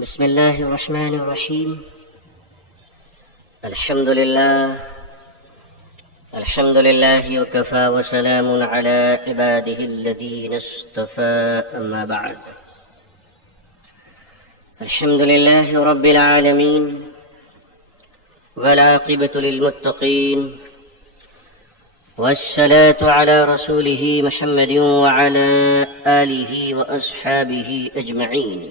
بسم الله الرحمن الرحيم. الحمد لله وكفى وسلام على عباده الذين اصطفى، أما بعد. الحمد لله رب العالمين، والعاقبة للمتقين، والصلاة على رسوله محمد وعلى آله وأصحابه أجمعين.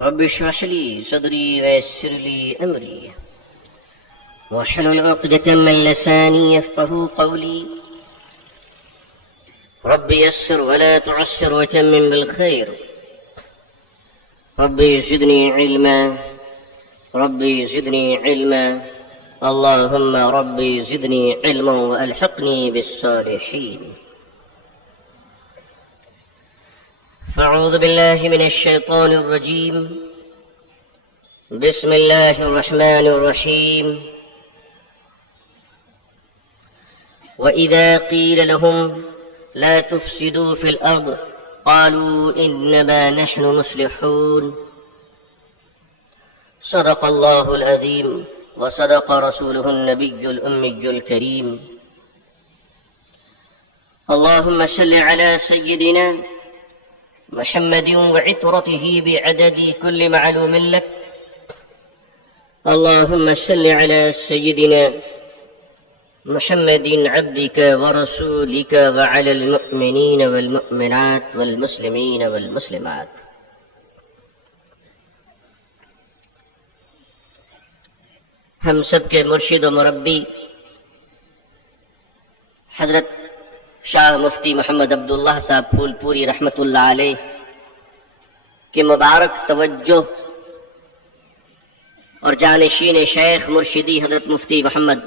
رب اشرح لي صدري ويسر لي أمري واحلل عقدة من لساني يفقهوا قولي. رب يسر ولا تعسر وتمم بالخير. ربي زدني علما اللهم ربي زدني علما وألحقني بالصالحين. فأعوذ بالله من الشيطان الرجيم. بسم الله الرحمن الرحيم. وإذا قيل لهم لا تفسدوا في الأرض قالوا إنما نحن مصلحون. صدق الله العظيم وصدق رسوله النبي الأمي الكريم. اللهم صل على سيدنا محمد وعطرته بعدد كل معلوم لك. اللهم صل على سيدنا محمد عبدك ورسولك وعلى المؤمنين والمؤمنات والمسلمين والمسلمات. ہم سب کے مرشد و مربی حضرت شاہ مفتی محمد عبداللہ صاحب پھول پوری رحمت اللہ علیہ کے مبارک توجہ اور جانشین شیخ مرشدی حضرت مفتی محمد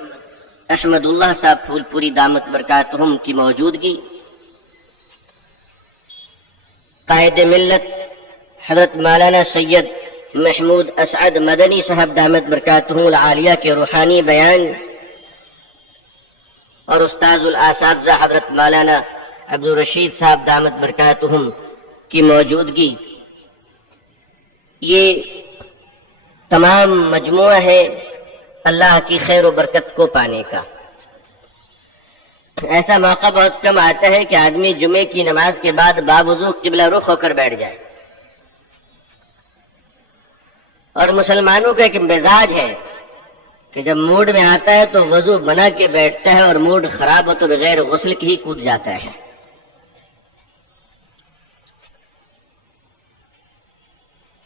احمد اللہ صاحب پھول پوری دامت برکاتہم کی موجودگی، قائد ملت حضرت مولانا سید محمود اسعد مدنی صاحب دامت برکاتہم العالیہ کے روحانی بیان اور استاذ الاساتذہ حضرت مولانا عبدالرشید صاحب دامت برکاتہم کی موجودگی، یہ تمام مجموعہ ہے اللہ کی خیر و برکت کو پانے کا۔ ایسا موقع بہت کم آتا ہے کہ آدمی جمعے کی نماز کے بعد باوضو قبلہ رخ ہو کر بیٹھ جائے، اور مسلمانوں کا ایک مزاج ہے کہ جب موڈ میں آتا ہے تو وضو بنا کے بیٹھتا ہے، اور موڈ خراب ہو تو بغیر غسل کے ہی کود جاتا ہے۔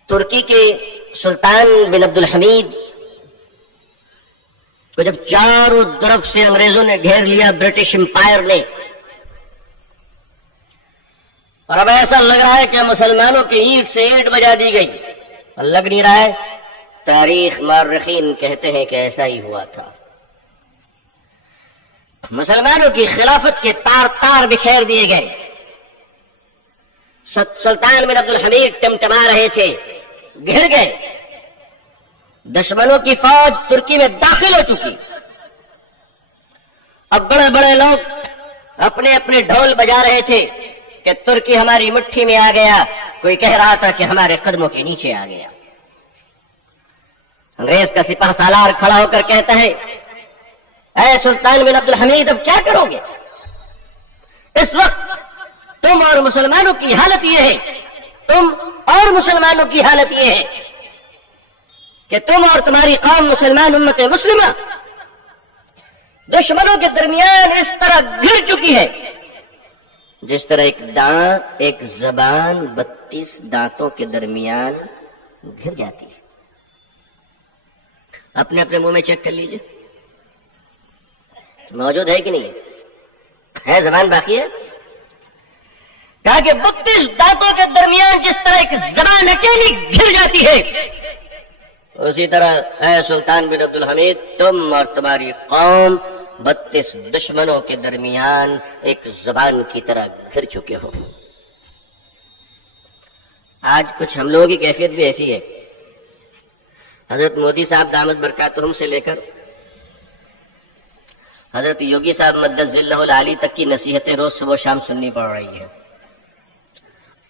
ترکی کے سلطان بن عبد الحمید کو جب چاروں طرف سے انگریزوں نے گھیر لیا، برٹش امپائر نے، اور اب ایسا لگ رہا ہے کہ مسلمانوں کی اینٹ سے اینٹ بجا دی گئی، اور لگ نہیں رہا ہے، تاریخ مورخین کہتے ہیں کہ ایسا ہی ہوا تھا۔ مسلمانوں کی خلافت کے تار تار بکھیر دیے گئے۔ سلطان بن عبد الحمید ٹمٹما رہے تھے، گھر گئے، دشمنوں کی فوج ترکی میں داخل ہو چکی۔ اب بڑے بڑے لوگ اپنے اپنے ڈھول بجا رہے تھے کہ ترکی ہماری مٹھی میں آ گیا، کوئی کہہ رہا تھا کہ ہمارے قدموں کے نیچے آ گیا۔ انگریز کا سپاہ سالار کھڑا ہو کر کہتا ہے، اے سلطان بن عبد الحمید، اب کیا کرو گے؟ اس وقت تم اور مسلمانوں کی حالت یہ ہے، تم اور مسلمانوں کی حالت یہ ہے کہ تم اور تمہاری قوم مسلمان امت مسلمہ دشمنوں کے درمیان اس طرح گر چکی ہے جس طرح ایک زبان 32 دانتوں کے درمیان گر جاتی ہے۔ اپنے اپنے منہ میں چیک کر لیجئے، موجود ہے کہ نہیں ہے؟ زبان باقی ہے؟ کہا کہ 32 دانتوں کے درمیان جس طرح ایک زبان اکیلی گر جاتی ہے، اسی طرح اے سلطان بن عبد الحمید، تم اور تمہاری قوم 32 دشمنوں کے درمیان ایک زبان کی طرح گر چکے ہو۔ آج کچھ ہم لوگوں کی کیفیت بھی ایسی ہے۔ حضرت مودی صاحب دامت برکاتہم سے لے کر حضرت یوگی صاحب مدد ذلہ العالی تک کی نصیحتیں روز صبح شام سننی پڑ رہی ہیں،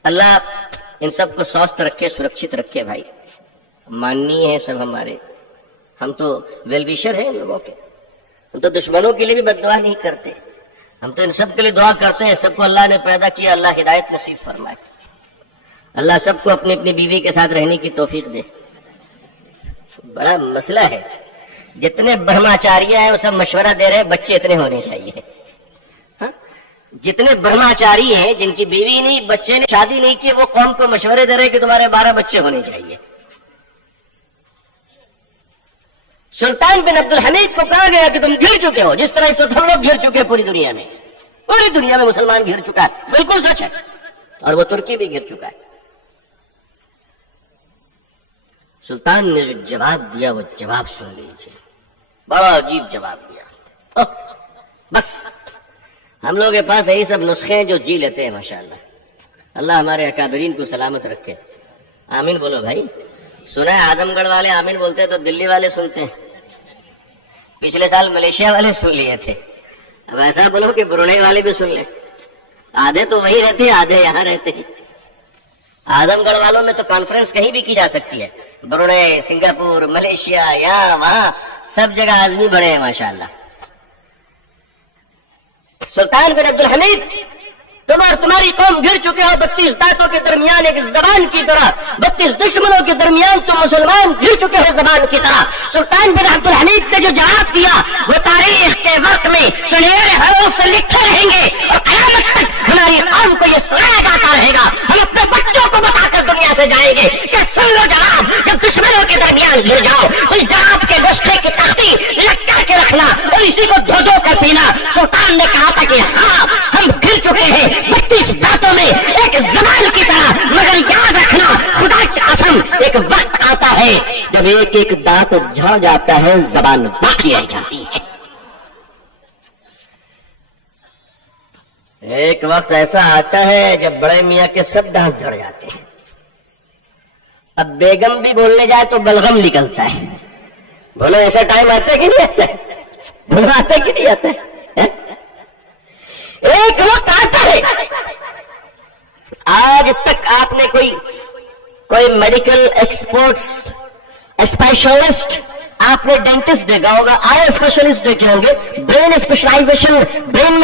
اللہ ان سب کو سوستھ رکھے, سرکشت رکھے. بھائی ماننی ہے سب ہمارے, ہم تو ویل وشر ہیں ان لوگوں کے, ہم تو دشمنوں کے لیے بھی بد دعا نہیں کرتے, ہم تو ان سب کے لیے دعا کرتے ہیں. سب کو اللہ نے پیدا کیا, اللہ ہدایت نصیب فرمائے, اللہ سب کو اپنی اپنی بیوی کے ساتھ رہنے کی توفیق دے. بڑا مسئلہ ہے, جتنے برہماچاریہ ہیں وہ سب مشورہ دے رہے ہیں بچے اتنے ہونے چاہیے. جتنے برہماچاری ہیں جن کی بیوی نہیں, بچے نے شادی نہیں کی, وہ قوم کو مشورے دے رہے کہ تمہارے 12 بچے ہونے چاہیے. سلطان بن عبد الحمید کو کہا گیا کہ تم گر چکے ہو, جس طرح اس وقت ہم لوگ گر چکے ہیں پوری دنیا میں. پوری دنیا میں مسلمان گر چکا ہے, بالکل سچ ہے, اور وہ ترکی بھی گر چکا ہے. سلطان نے جو جواب دیا وہ جواب سن لیجیے, بڑا عجیب جواب دیا. بس ہم لوگوں کے پاس یہی سب نسخے ہیں جو جی لیتے ہیں ماشاءاللہ. اللہ ہمارے اکابرین کو سلامت رکھے. آمین بولو بھائی. سنا ہے اعظم گڑھ والے آمین بولتے ہیں تو دلی والے سنتے ہیں, پچھلے سال ملیشیا والے سن لیے تھے, اب ایسا بولو کہ برونئی والے بھی سن لیں. آدھے تو وہی رہتے ہیں, آدھے یہاں رہتے ہیں. اعظم گڑھ والوں میں تو کانفرنس کہیں بھی کی جا سکتی ہے, برونئی, سنگاپور, ملیشیا, یہاں وہاں سب جگہ آزمی بڑے ہیں ماشاءاللہ. سلطان بن عبد الحمید, تم اور تمہاری قوم گر چکے ہو 32 دانتوں کے درمیان ایک زبان کی طرح, 32 دشمنوں کے درمیان تم مسلمان گر چکے ہو زبان کی طرح. سلطان بن عبد الحمید نے جو جواب دیا وہ تاریخ کے وقت میں سنہرے حروف سے لکھے رہیں گے, اور قیامت تک ہماری قوم کو یہ سنایا جاتا رہے گا. ہم اپنے بچوں کو بتا کر دنیا سے جائیں گے کہ سن لو جناب, جب دشمنوں کے درمیان گر جاؤ تو اس جناب کے نسخے کی تختی لٹکا کے رکھنا اور اسی کو دھو دھو کر پینا. سلطان نے کہا تھا کہ ہاں ہم گر چکے ہیں 32 دانتوں میں ایک زبان کی طرح, مگر یاد رکھنا خدا کی قسم ایک وقت آتا ہے جب ایک ایک دانت جھڑ جاتا ہے, زبان باقی رہ جاتی ہے. ایک وقت ایسا آتا ہے جب بڑے میاں کے سب دانت جھڑ جاتے ہیں. اب بیگم بھی بولنے جائے تو بلغم نکلتا ہے. بولو ایسا ٹائم آتا ہے کہ نہیں آتا ہے؟ بولو آتا ہے کہ نہیں آتا ہے؟ ایک وقت آتا ہے, آج تک آپ نے کوئی میڈیکل ایکسپرٹس اسپیشلسٹ, آپ نے ڈینٹسٹ دیکھا ہوگا, آئی اسپیشلسٹ دیکھے ہوں گے, برین میں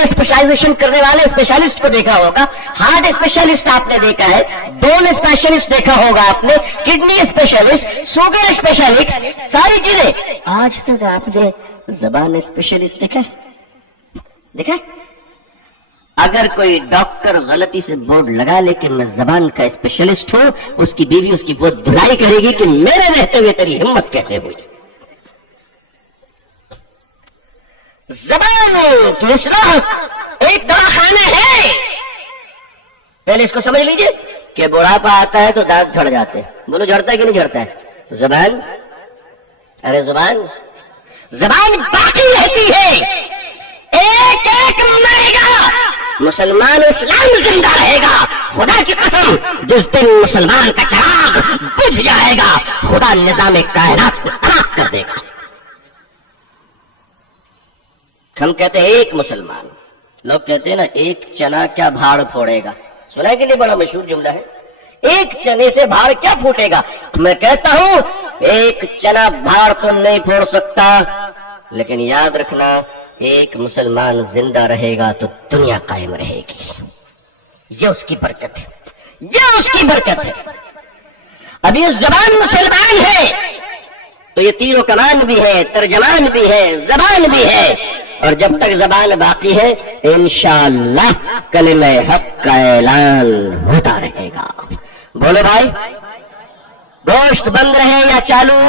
اسپیشلائزیشن کرنے والے اسپیشلسٹ کو دیکھا ہوگا, ہارٹ اسپیشلسٹ آپ نے دیکھا ہے, بون اسپیشلسٹ دیکھا ہوگا آپ نے, کڈنی اسپیشلسٹ, شوگر اسپیشلسٹ, ساری چیزیں. آج تک آپ نے زبان اسپیشلسٹ دیکھا؟ اگر کوئی ڈاکٹر غلطی سے بورڈ لگا لے کہ میں زبان کا اسپیشلسٹ ہوں, اس کی بیوی اس کی وہ دھلائی کرے گی کہ میرے رہتے ہوئے تیری ہمت کیسے ہوئی. زبان کی اصلاح ایک دواخانہ ہے. پہلے اس کو سمجھ لیجئے کہ بڑھاپا آتا ہے تو دانت جھڑ جاتے ہیں. بولو جھڑتا ہے کہ نہیں جھڑتا ہے؟ زبان, ارے زبان باقی رہتی ہے, ایک ایک مرے گا, مسلمان اسلام زندہ رہے گا. خدا کی قسم جس دن مسلمان کا چراغ بجھ جائے گا خدا نظام کائنات کو خراب کر دے گا. ہم کہتے ہیں ایک مسلمان, لوگ کہتے ہیں نا ایک چنا کیا بھاڑ پھوڑے گا, سنا ہے کہ نہیں؟ بڑا مشہور جملہ ہے, ایک چنے سے بھاڑ کیا پھوٹے گا. میں کہتا ہوں ایک چنا بھاڑ تو نہیں پھوڑ سکتا, لیکن یاد رکھنا ایک مسلمان زندہ رہے گا تو دنیا قائم رہے گی. یہ اس کی برکت ہے, یہ اس کی برکت ہے. اب یہ زبان مسلمان ہے تو یہ تیر و کمان بھی ہے, ترجمان بھی ہے, زبان بھی ہے, اور جب تک زبان باقی ہے انشاءاللہ کلمہ حق کا اعلان ہوتا رہے گا. بولو بھائی, گوشت بند رہے یا چالو؟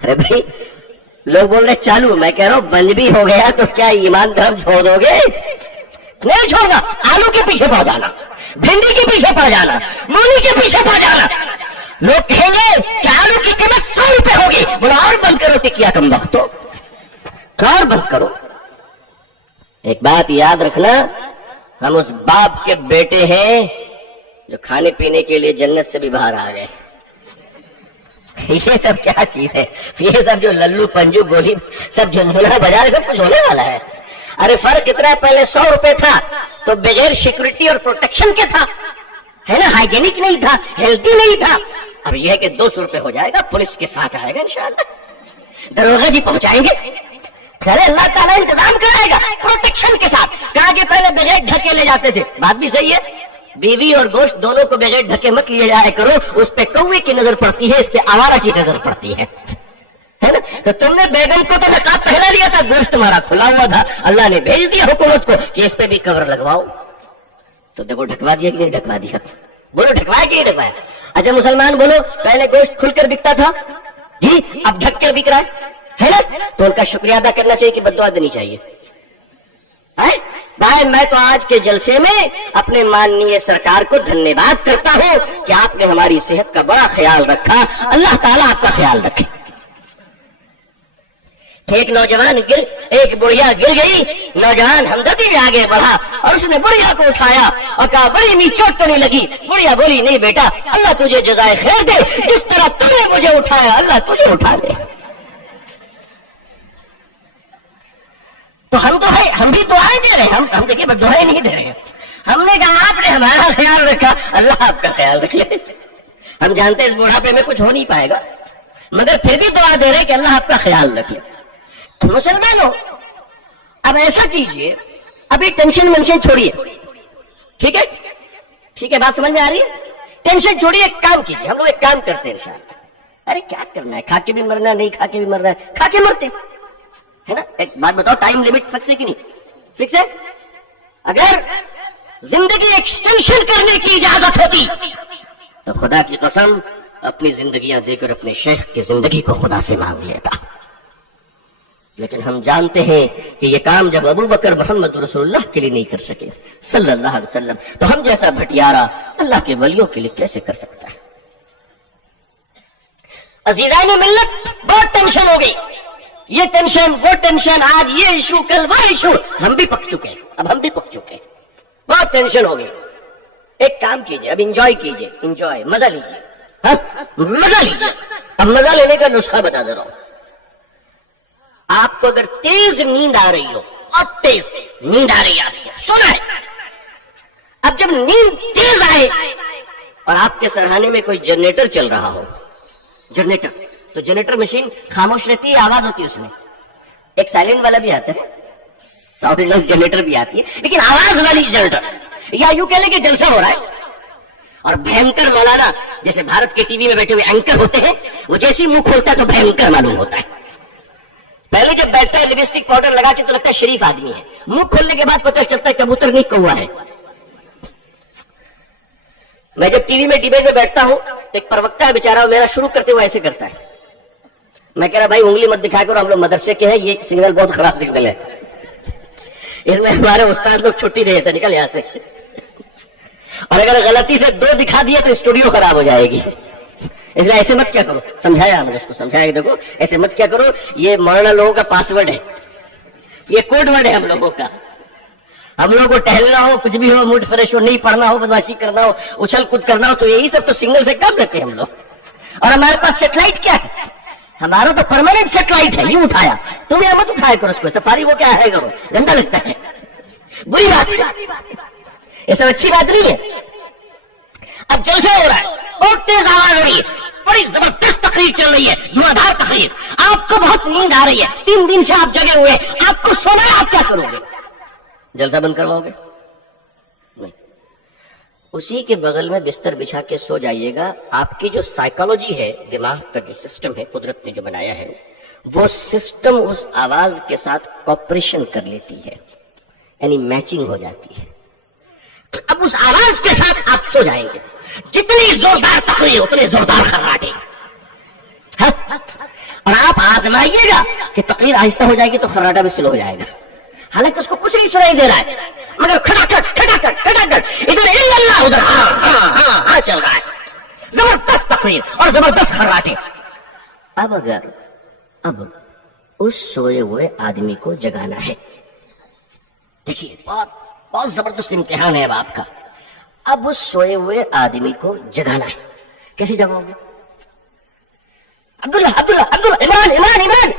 ارے بھائی لوگ بول رہے چالو, میں کہہ رہا ہوں بند بھی ہو گیا تو کیا ایمان دھرم چھوڑ دو گے؟ نہیں چھوڑنا. آلو کے پیچھے پڑ جانا, بھنڈی کے پیچھے پڑ جانا, مولی کے پیچھے پڑ جانا. لوگ کہیں گے کہ آلو کی قیمت 100 روپے ہوگی, بولا اور بند کرو ٹکیا کم وقت ہو, اور بند کرو. ایک بات یاد رکھنا, ہم اس باپ کے بیٹے ہیں جو کھانے پینے کے لیے جنت سے بھی باہر آ گئے. یہ سب کیا چیز ہے؟ یہ سب جو للو پنجو گولی سب جو بازار سب کچھ ہونے والا ہے. ارے فرق کتنا ہے, پہلے 100 روپے تھا, تو بغیر سیکورٹی اور پروٹیکشن کے تھا، ہے نا، ہائیجینک نہیں تھا، ہیلتھی نہیں تھا. اب یہ ہے کہ 200 روپے ہو جائے گا، پولیس کے ساتھ آئے گا انشاءاللہ، دروغے جی پہنچائیں گے. خیر اللہ تعالیٰ انتظام کرائے گا پروٹیکشن کے ساتھ. کہا کہ پہلے بغیر ڈھکے لے جاتے تھے، بات بھی صحیح ہے. بیوی اور گوشت دونوں کو بغیر ڈھکے مت لیے جایا کرو، اس پہ کوے کی نظر پڑتی ہے، اس پہ آوارہ کی نظر پڑتی ہے نا. تو تم نے بیگم کو تو نقاب پہنا لیا تھا، گوشت تمہارا کھلا ہوا تھا، اللہ نے بھیج دیا حکومت کو کہ اس پہ بھی کور لگواؤ. تو دیکھو ڈھکوا دیا کہ نہیں ڈھکوا دیا؟ بولو ڈھکوایا کہ نہیں ڈھکوایا؟ اچھا مسلمان بولو، پہلے گوشت کھل کر بکتا تھا جی، اب ڈھک کر بک رہا ہے نا. تو ان کا شکریہ ادا کرنا چاہیے کہ بد دعا دینی چاہیے. بھائی میں تو آج کے جلسے میں اپنے ماننی سرکار کو دھنیہ واد کرتا ہوں کہ آپ نے ہماری صحت کا بڑا خیال رکھا. اللہ تعالیٰ آپ کا خیال رکھے. ایک نوجوان ایک بڑھیا گر گئی، نوجوان ہمدردی میں آگے بڑھا اور اس نے بڑھیا کو اٹھایا اور کہا بڑی می چوٹ تو نہیں لگی؟ بڑھیا بولی نہیں بیٹا، اللہ تجھے جزائے خیر دے، اس طرح تو نے مجھے اٹھایا اللہ تجھے اٹھا لے. تو ہم تو ہے، ہم بھی دعائیں دے رہے ہیں، ہم دیکھیے بس دعائیں نہیں دے رہے ہیں. ہم نے کہا آپ نے ہمارا خیال رکھا، اللہ آپ کا خیال رکھ لے. ہم جانتے ہیں اس بڑھاپے میں کچھ ہو نہیں پائے گا، مگر پھر بھی دعا دے رہے ہیں کہ اللہ آپ کا خیال رکھ لے. مسلمانوں اب ایسا کیجئے، ابھی ٹینشن منشن چھوڑیے، ٹھیک ہے؟ ٹھیک ہے، بات سمجھ میں آ رہی ہے؟ ٹینشن چھوڑیے، ایک کام کیجئے. ہم لوگ ایک کام کرتے ہیں انشاءاللہ. ارے کیا کرنا ہے، کھا کے بھی مرنا ہے، نہیں کھا کے بھی مرنا ہے، کھا کے مرتے ہے نا. ایک بات بتاؤ، ٹائم لمٹ فکس ہے کہ نہیں فکس ہے؟ اگر زندگی ایکسٹینشن کرنے کی اجازت ہوتی تو خدا کی قسم اپنی زندگیاں دے کر اپنے شیخ کی زندگی کو خدا سے مانگ لیتا. لیکن ہم جانتے ہیں کہ یہ کام جب ابو بکر محمد رسول اللہ کے لیے نہیں کر سکے صلی اللہ علیہ وسلم، تو ہم جیسا بھٹیارا اللہ کے ولیوں کے لیے کیسے کر سکتا ہے؟ عزیزان ملت بہت ٹینشن ہو گئی، یہ ٹینشن وہ ٹینشن، آج یہ ایشو کل وہ ایشو. ہم بھی پک چکے ہیں، اب ہم بھی پک چکے ہیں، بہت ٹینشن ہو گئی. ایک کام کیجئے، اب انجوائے کیجئے، انجوائے، مزہ لیجئے. ہاں مزہ لیجئے. اب مزہ لینے کا نسخہ بتا دے رہا ہوں. آپ کو اگر تیز نیند آ رہی ہو، بہت تیز نیند آ رہی ہے، آپ کو سونا ہے. اب جب نیند تیز آئے اور آپ کے سرہانے میں کوئی جنریٹر چل رہا ہو، جنریٹر، تو جنریٹر مشین خاموش رہتی ہے، آواز ہوتی ہے اس میں. ایک سائلنٹ والا بھی آتا ہے، ساؤنڈ لیس جنریٹر بھی آتی ہے، لیکن آواز والی جنریٹر. یا یوں کہہ لیں کہ جلسہ ہو رہا ہے اور بھینکر مولانا جیسے بھارت کے ٹی وی میں بیٹھے ہوئے اینکر ہوتے ہیں، وہ جیسے منہ کھولتا ہے تو بھینکر معلوم ہوتا ہے. پہلے جب بیٹھتا ہے لپسٹک پاؤڈر لگا کے تو لگتا ہے شریف آدمی ہے، منہ کھولنے کے بعد پتہ چلتا ہے کبوتر نہیں کوا ہے. میں جب ٹی وی میں ڈیبیٹ میں بیٹھتا ہوں تو ایک پروکتا ہے بیچارہ، میرا شروع کرتے ہوئے ایسے کرتا ہے. میں کہہ رہا بھائی انگلی مت دکھا کرو، ہم لوگ مدرسے کے ہیں، یہ سگنل بہت خراب سگنل ہے، اس میں ہمارے استاد لوگ چھٹی دے دیتے، نکل یہاں سے. اور اگر غلطی سے 2 دکھا دیا تو اسٹوڈیو خراب ہو جائے گی، اس لیے ایسے مت کیا کرو. سمجھایا ہم نے اس کو، سمجھایا کہ دیکھو ایسے مت کیا کرو، یہ مولانا لوگوں کا پاسورڈ ہے، یہ کوڈ ورڈ ہے ہم لوگوں کا. ہم لوگوں کو ٹہلنا ہو، کچھ بھی ہو، موڈ فریش ہو، نہیں پڑھنا ہو، بدمعاشی کرنا ہو، اچھل کود کرنا ہو، تو یہی سب تو سگنل سے کام لیتے ہیں ہم لوگ. اور ہمارے پاس سیٹلائٹ کیا ہے؟ ہمارا تو پرماننٹ سیٹلائٹ ہے. یوں اٹھایا تم یہ مت اٹھایا کرو اس کو، سفاری وہ کیا ہے کرو، گندا لگتا ہے، بری بات ہے، یہ سب اچھی بات نہیں ہے. اب جلسہ ہو رہا ہے، بہت تیز آواز ہو رہی ہے، بڑی زبردست تقریر چل رہی ہے، دھواں دھار تقریر. آپ کو بہت نیند آ رہی ہے، 3 دن سے آپ جگے ہوئے، آپ کو سونا ہے، آپ کیا کرو گے؟ جلسہ بند کرواؤ گے؟ نہیں. اسی کے بغل میں بستر بچھا کے سو جائیے گا. آپ کی جو سائیکالوجی ہے، دماغ کا جو سسٹم ہے قدرت نے جو بنایا ہے، وہ سسٹم اس آواز کے ساتھ کوپریشن کر لیتی ہے، یعنی میچنگ ہو جاتی ہے. اب اس آواز کے ساتھ آپ سو جائیں گے. جتنی زوردار تقریر اتنے زوردار خراٹے. اور آپ آزمائیے گا کہ تقریر آہستہ ہو جائے گی تو خراٹا بھی سلو ہو جائے گا، حالانکہ اس کو کچھ نہیں سنائی دے رہا ہے، مگر کھٹاکھٹ کھٹاکھٹ کھٹاکھٹ ادھر اللہ ادھر ہاں ہاں ہاں ہاں چل رہا ہے. زبردست تقریر اور زبردست خراٹے. اب اس سوئے ہوئے آدمی کو جگانا ہے. دیکھیے بہت زبردست امتحان ہے اب آپ کا. اب اس سوئے ہوئے آدمی کو جگانا ہے. کیسے جگاؤ گے؟ عبداللہ ایمان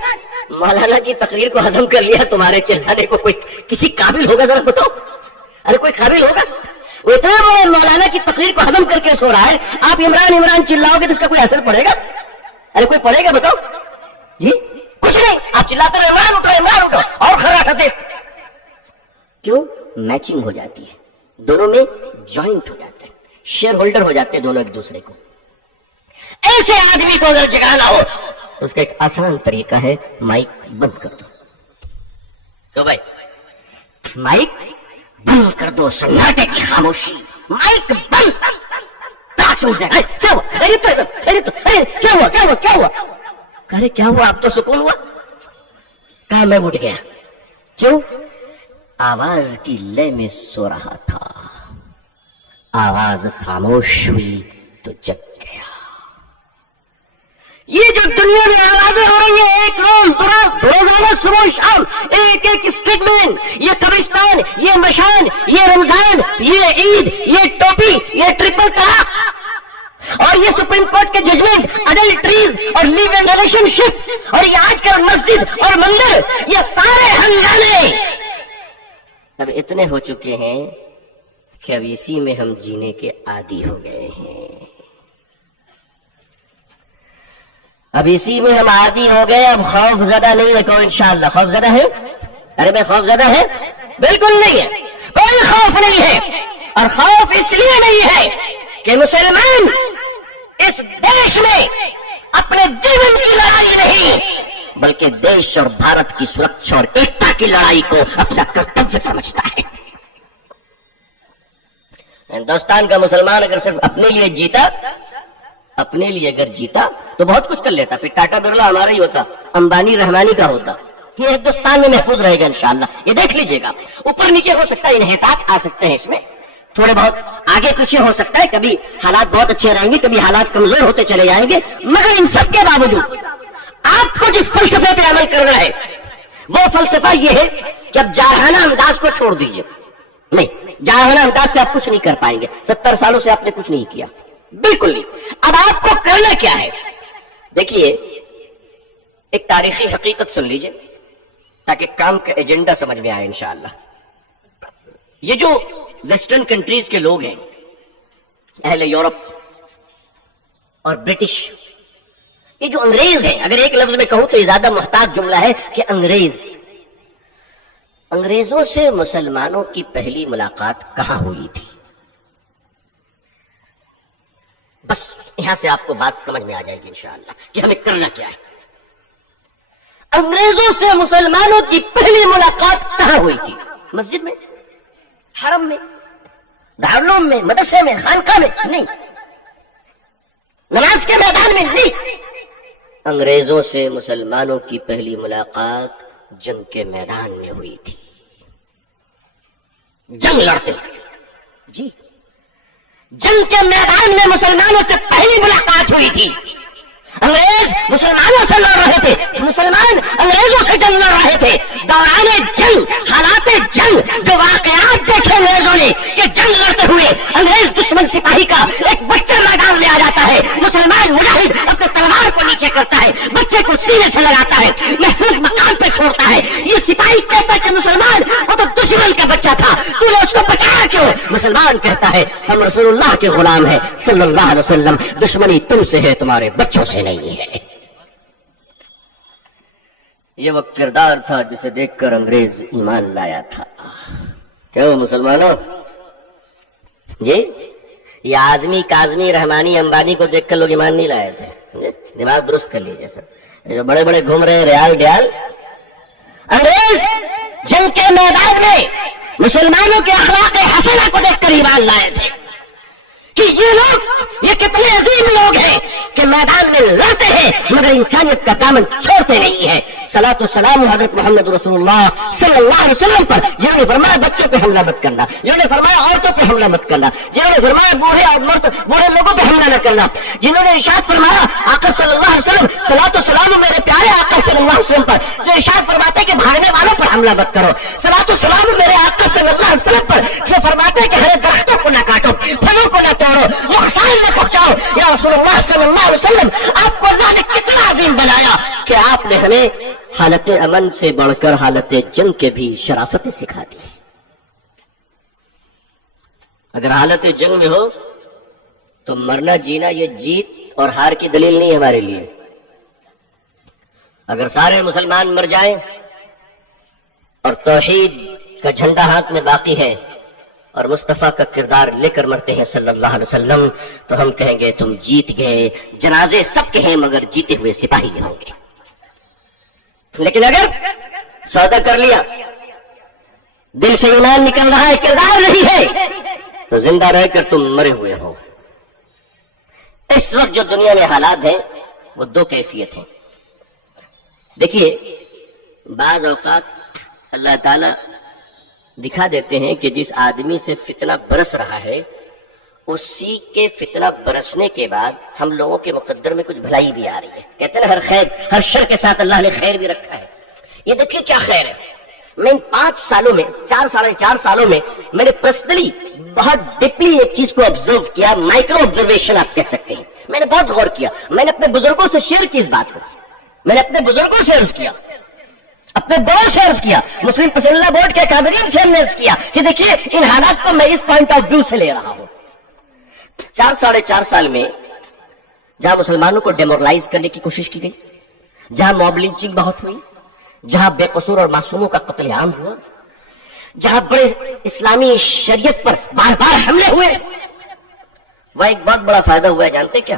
مولانا کی تقریر کو ہضم کر لیا، تمہارے چلانے کو کوئی کسی قابل ہوگا؟ ذرا بتاؤ. ارے کوئی قابل ہوگا؟ وہ اتنے بڑے مولانا کی تقریر کو ہضم کر کے سو رہا ہے، آپ عمران عمران چلاؤ گے تو اس کا کوئی اثر پڑے گا؟ ارے کوئی پڑے گا بتاؤ جی؟ کچھ نہیں، آپ چلاتے رہے عمران اٹھو عمران اٹھو اور خراٹتے. کیوں؟ میچنگ ہو جاتی ہے، دونوں میں جوائنٹ ہو جاتا ہے، شیئر ہولڈر ہو جاتے ہیں دونوں ایک دوسرے کو. ایسے آدمی کو اگر جگانا ہو تو اس کا ایک آسان طریقہ ہے، مائک بند کر دو. تو بھائی مائک بند کر دو، سناٹے کی خاموشی، مائک بند. کیا ہوا؟ خیریت تو سب خیریت؟ کیا ہوا کیا ہوا کیا ہوا؟ ارے کیا ہوا؟ آپ تو سکون ہوا. کہا میں اٹھ گیا. کیوں؟ آواز کی لے میں سو رہا تھا، آواز خاموش ہوئی تو جگ گیا. یہ جو دنیا میں آوازیں ہو رہی ہیں ایک روز روزانہ صبح شام ایک ایک اسٹیٹمنٹ، یہ قبرستان، یہ مشان، یہ رمضان، یہ عید، یہ ٹوپی، یہ ٹرپل طلاق، اور یہ سپریم کورٹ کے ججمنٹ، اڈلٹریز اور لیو اینڈ ریلیشن شپ، اور یہ آج کل مسجد اور مندر، یہ سارے ہنگامے اب اتنے ہو چکے ہیں کہ اب اسی میں ہم جینے کے عادی ہو گئے ہیں. اب اسی میں ہم عادی ہو گئے. اب خوف زدہ نہیں ہے کوئی انشاءاللہ. خوف زدہ ہے؟ ارے میں خوف زدہ ہے؟ بالکل نہیں ہے، کوئی خوف نہیں ہے. اور خوف اس لیے نہیں ہے کہ مسلمان اس دیش میں اپنے جیون کی لڑائی نہیں بلکہ دیش اور بھارت کی سرکشا اور ایکتا کی لڑائی کو اپنا کرتویہ سمجھتا ہے. ہندوستان کا مسلمان اگر صرف اپنے لیے جیتا، اپنے لیے اگر جیتا تو بہت کچھ کر لیتا. پھر ٹاٹا برلا ہمارا ہی ہوتا، امبانی رحمانی کا ہوتا. یہ ہندوستان میں محفوظ رہے گا انشاءاللہ. یہ دیکھ لیجئے گا، اوپر نیچے ہو سکتا ہے، انحطاط آ سکتے ہیں اس میں، تھوڑے بہت آگے پیچھے ہو سکتا ہے، کبھی حالات بہت اچھے رہیں گے، کبھی حالات کمزور ہوتے چلے جائیں گے. مگر ان سب کے باوجود آپ کو جس فلسفے پہ عمل کرنا ہے وہ فلسفہ یہ ہے کہ اب جارحانہ انداز کو چھوڑ دیجئے. نہیں، جارحانہ انداز سے آپ کچھ نہیں کر پائیں گے. 70 سالوں سے آپ نے کچھ نہیں کیا، بالکل نہیں. اب آپ کو کرنا کیا ہے؟ دیکھیے، ایک تاریخی حقیقت سن لیجئے تاکہ کام کا ایجنڈا سمجھ میں آئے انشاءاللہ. یہ جو ویسٹرن کنٹریز کے لوگ ہیں، اہل یورپ اور برٹش، یہ جو انگریز ہیں، اگر ایک لفظ میں کہوں تو یہ زیادہ محتاط جملہ ہے کہ انگریزوں سے مسلمانوں کی پہلی ملاقات کہاں ہوئی تھی؟ بس یہاں سے آپ کو بات سمجھ میں آ جائے گی انشاءاللہ کہ ہمیں کرنا کیا ہے. انگریزوں سے مسلمانوں کی پہلی ملاقات کہاں ہوئی تھی؟ مسجد میں، حرم میں، دارالعلوم میں، مدرسے میں، خانقاہ میں نہیں، نماز کے میدان میں نہیں. انگریزوں سے مسلمانوں کی پہلی ملاقات جنگ کے میدان میں ہوئی تھی. جنگ لڑتے جی، جنگ کے میدان میں مسلمانوں سے پہلی ملاقات ہوئی تھی. انگریز مسلمانوں سے لڑ رہے تھے، مسلمان انگریزوں سے جنگ لڑ رہے تھے. دوران جنگ، حالات جنگ، جو واقعات دیکھے انگریزوں نے کہ جنگ لڑتے ہوئے انگریز دشمن سپاہی کا ایک بچہ میدان میں آ جاتا ہے، مسلمان مجاہد اپنے تلوار کو نیچے کرتا ہے، بچے کو سینے سے لگاتا ہے، محفوظ مقام پہ چھوڑتا ہے. یہ سپاہی کہتا ہے کہ مسلمان وہ تو دشمن کا بچہ تھا، تو نے اس کو بچایا کیوں؟ مسلمان کہتا ہے ہم رسول اللہ کے غلام ہیں صلی اللہ علیہ وسلم، دشمنی تم سے ہے، تمہارے بچوں سے نہیں ہے. یہ وہ کردار تھا جسے دیکھ کر انگریز ایمان لایا تھا. کیوں مسلمانوں؟ جی، یہ اعظمی، کاظمی، رحمانی، امبانی کو دیکھ کر لوگ ایمان نہیں لائے تھے. دماغ درست کر لیجیے سر. جو بڑے بڑے گھوم رہے ہیں ریال ڈیال، انگریز جنگ کے میدان میں مسلمانوں کے اخلاق حسنہ کو دیکھ کر ایمان لائے تھے کہ یہ لوگ، یہ کتنے عظیم لوگ ہیں کہ میدان میں لڑتے ہیں مگر انسانیت کا دامن چھوڑتے نہیں ہیں. صلاۃ و سلام حضرت محمد رسول اللہ صلی اللہ علیہ وسلم پر، جنہوں نے فرمایا بچوں پہ حملہ مت کرنا، جنہوں نے فرمایا عورتوں پہ حملہ مت کرنا، جنہوں نے فرمایا بوڑھے لوگوں پہ حملہ نہ کرنا، جنہوں نے ارشاد فرمایا آقا صلی اللہ علیہ وسلم، صلاۃ و سلام میرے پیارے آقا صلی اللہ علیہ وسلم پر، جو ارشاد فرماتے ہیں کہ بھاگنے والوں پر حملہ مت کرو. صلاۃ و سلام میرے آقا صلی اللہ علیہ وسلم پر، جو فرماتے ہیں کہ ہرے درختوں کو نہ کاٹو، پھلوں کو نہ توڑو، نقصان نہ پہنچاؤ. یا رسول اللہ صلی اللہ علیہ وسلم، آپ کو اللہ نے کتنا عظیم بنایا کہ آپ نے ہمیں حالت امن سے بڑھ کر حالت جنگ کے بھی شرافتیں سکھا دی. اگر حالت جنگ میں ہو تو مرنا جینا یہ جیت اور ہار کی دلیل نہیں ہے ہمارے لیے. اگر سارے مسلمان مر جائیں اور توحید کا جھنڈا ہاتھ میں باقی ہے اور مصطفیٰ کا کردار لے کر مرتے ہیں صلی اللہ علیہ وسلم, تو ہم کہیں گے تم جیت گئے. جنازے سب کے ہیں مگر جیتے ہوئے سپاہی ہوں گے. لیکن اگر سودا کر لیا, دل سے ایمان نکل رہا ہے, کردار نہیں ہے, تو زندہ رہ کر تم مرے ہوئے ہو. اس وقت جو دنیا میں حالات ہیں وہ دو کیفیت ہیں. دیکھیے, بعض اوقات اللہ تعالی دکھا دیتے ہیں کہ جس آدمی سے فتنہ برس رہا ہے, اسی کے فتنہ برسنے کے بعد ہم لوگوں کے مقدر میں کچھ بھلائی بھی آ رہی ہے. کہتے ہیں ہر خیر, ہر شر کے ساتھ اللہ نے خیر بھی رکھا ہے. یہ دیکھیے کیا خیر ہے. میں ان 5 سالوں میں, 4 سالوں میں میں نے پرسنلی بہت ڈیپلی ایک چیز کو آبزرو کیا. مائکرو آبزرویشن آپ کہہ سکتے ہیں. میں نے بہت غور کیا. میں نے اپنے بزرگوں سے شیئر کی اس بات کو. میں نے اپنے بزرگوں سے عرض کیا, اپنے بڑوں سے عرض کیا, مسلم پسندیدہ بورڈ کے اکابرین سے ہم نے عرض کیا کہ دیکھیے ان حالات کو میں اس پوائنٹ آف ویو سے لے رہا ہوں. 4 سال میں جہاں مسلمانوں کو ڈیمورلائز کرنے کی کوشش کی گئی, جہاں موب لنچنگ بہت ہوئی, جہاں بے قصور اور معصوموں کا قتل عام ہوا, جہاں بڑے اسلامی شریعت پر بار بار حملے ہوئے, وہ ایک بہت بڑا فائدہ ہوا ہے. جانتے کیا؟